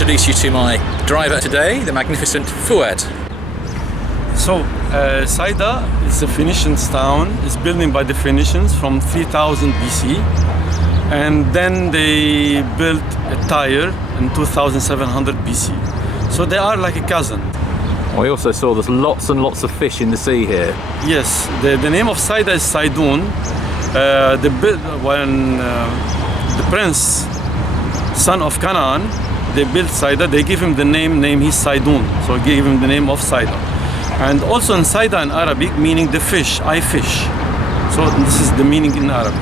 introduce you to my driver today, the magnificent Fouad. So, Saïda is a Phoenician town. It's built by the Phoenicians from 3000 BC. And then they built Tyre in 2700 BC. So they are like a cousin. We also saw there's lots and lots of fish in the sea here. Yes, the name of Saïda is Sidon. When the prince, son of Canaan, they built Saïda, they give him the name he's Sidon. So gave him the name of Saïda. And also in Saïda in Arabic, meaning the fish, I fish. So this is the meaning in Arabic.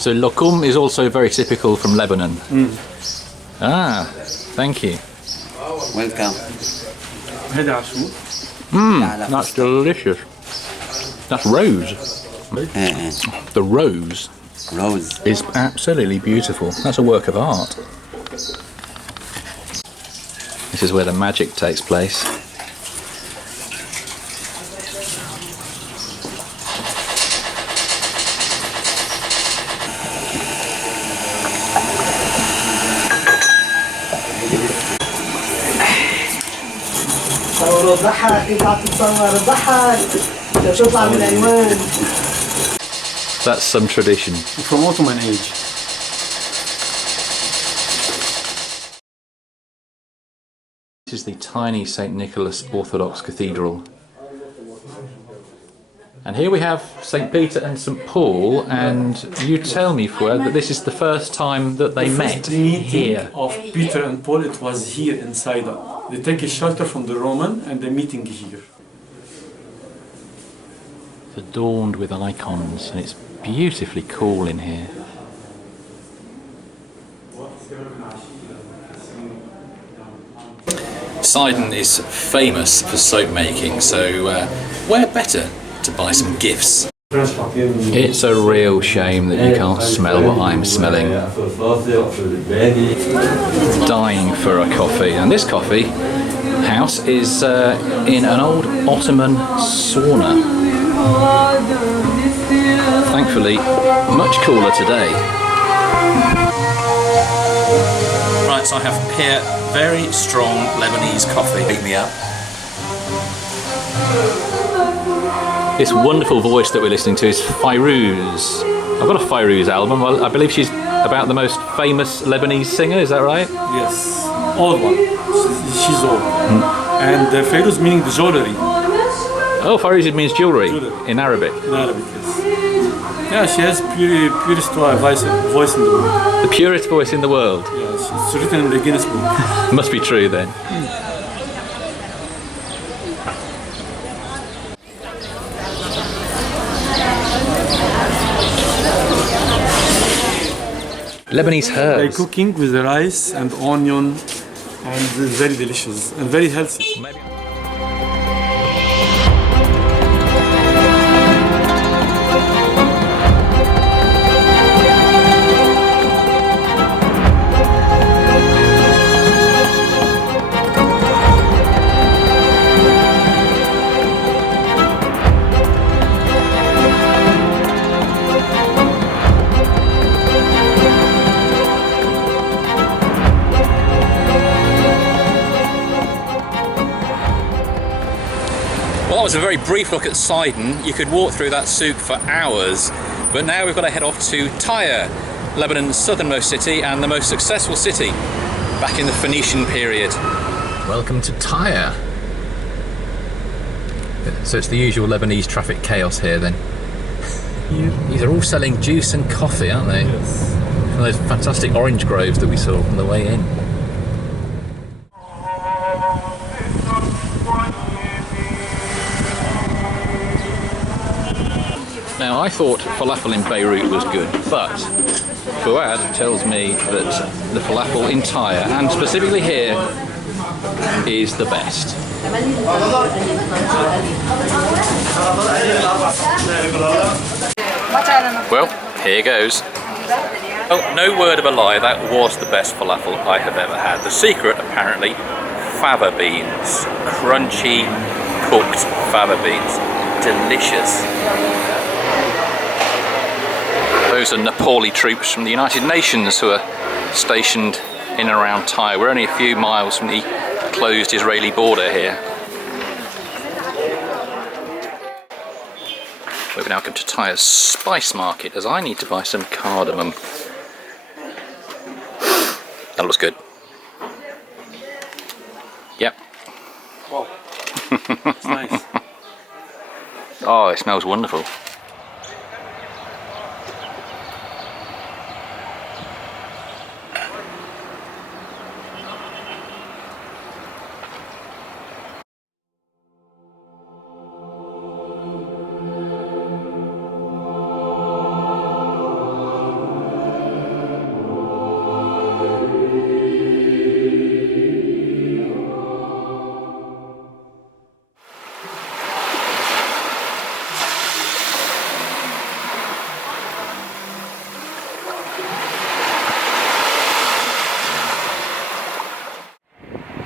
So lokum is also very typical from Lebanon. Ah, thank you. Welcome. That's delicious. That's rose. The rose is absolutely beautiful. That's a work of art. This is where the magic takes place. That's some tradition. From Ottoman age. This is the tiny St. Nicholas Orthodox Cathedral. And here we have St. Peter and St. Paul, and you tell me, Fouad, that this is the first time that they met here. Of Peter and Paul, it was here in Sidon. They take a shelter from the Roman and they're meeting here. It's adorned with icons, and it's beautifully cool in here. Sidon is famous for soap making, so where better to buy some gifts? It's a real shame that you can't smell what I'm smelling. Dying for a coffee, and this coffee house is in an old Ottoman sauna. Thankfully, much cooler today. Right, so I have here very strong Lebanese coffee. Beat me up. This wonderful voice that we're listening to is Fairuz. I've got a Fairuz album. I believe she's about the most famous Lebanese singer, is that right? Yes, old one. She's old. And Fairuz meaning the jewelry. Oh, Fairuz means jewellery in Arabic. In Arabic, yes. Yeah, she has purest voice in the world. The purest voice in the world? Yes, it's written in the Guinness Book. Must be true then. Lebanese herbs. They're cooking with the rice and onion, and it's very delicious and very healthy. Well, that was a very brief look at Sidon. You could walk through that souk for hours, but now we've got to head off to Tyre, Lebanon's southernmost city and the most successful city back in the Phoenician period. Welcome to Tyre. So it's the usual Lebanese traffic chaos here then. These are all selling juice and coffee, aren't they? Yes. And those fantastic orange groves that we saw on the way in. Now I thought falafel in Beirut was good, but Fouad tells me that the falafel in Tyre, and specifically here, is the best. Well, here goes. Oh, no word of a lie, that was the best falafel I have ever had. The secret, apparently, fava beans. Crunchy, cooked fava beans. Delicious. Those are Nepali troops from the United Nations who are stationed in and around Tyre. We're only a few miles from the closed Israeli border here. We've now come to Tyre's spice market as I need to buy some cardamom. That looks good. Yep. Wow. It's nice. Oh, it smells wonderful.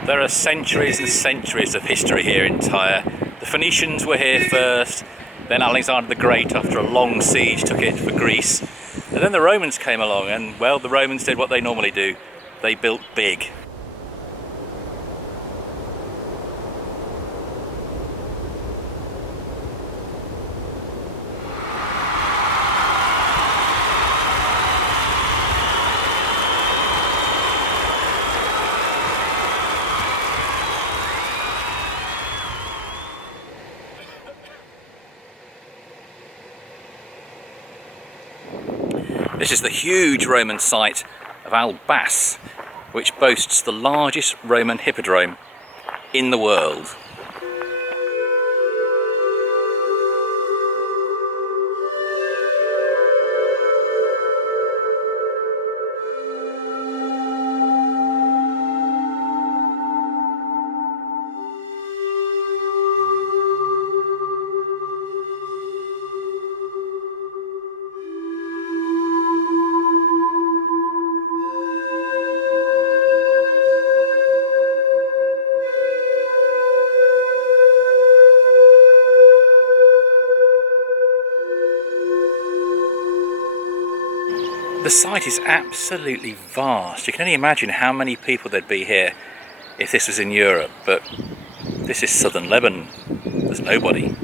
There are centuries and centuries of history here in Tyre. The Phoenicians were here first, then Alexander the Great, after a long siege, took it for Greece. And then the Romans came along and, well, the Romans did what they normally do. They built big. This is the huge Roman site of Al-Bas, which boasts the largest Roman hippodrome in the world. The site is absolutely vast. You can only imagine how many people there'd be here if this was in Europe, but this is southern Lebanon. There's nobody.